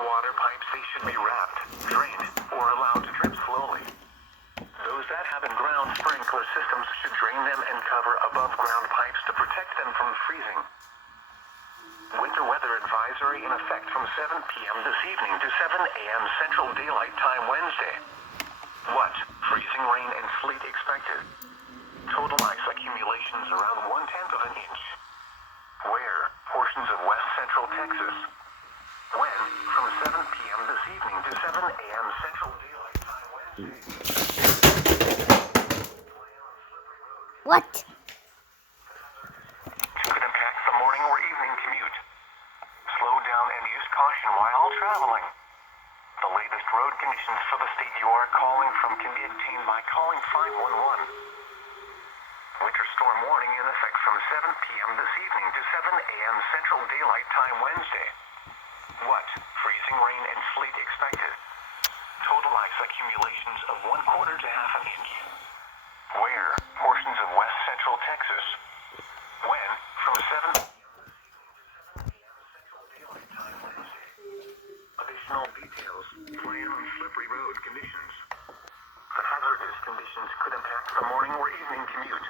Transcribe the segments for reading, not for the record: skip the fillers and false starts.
Water pipes, they should be wrapped, drained, or allowed to drip slowly. Those that have in-ground sprinkler systems should drain them and cover above-ground pipes to protect them from freezing. Winter weather advisory in effect from 7 p.m. this evening to 7 a.m. Central Daylight Time Wednesday. What? Freezing rain and sleet expected. Total ice accumulations around 1/10 of an inch. Where? Portions of west central Texas. When? From 7 p.m. this evening to 7 a.m. Central Daylight Time Wednesday. What? Could impact the morning or evening commute. Slow down and use caution while traveling. The latest road conditions for the state you are calling from can be obtained by calling 511. Winter storm warning in effect from 7 p.m. this evening to 7 a.m. Central Daylight Time Wednesday. What? Freezing rain and sleet expected. Total ice accumulations of 1/4 to half an inch. Where? Portions of west central Texas. When? From 7 p.m. Central Daylight Time Wednesday. Additional details. Plan on slippery road conditions. The hazardous conditions could impact the morning or evening commute.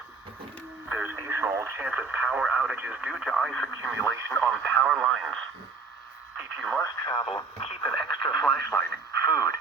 There's a small chance of power outages due to ice accumulation on power lines. If you must travel, keep an extra flashlight, food,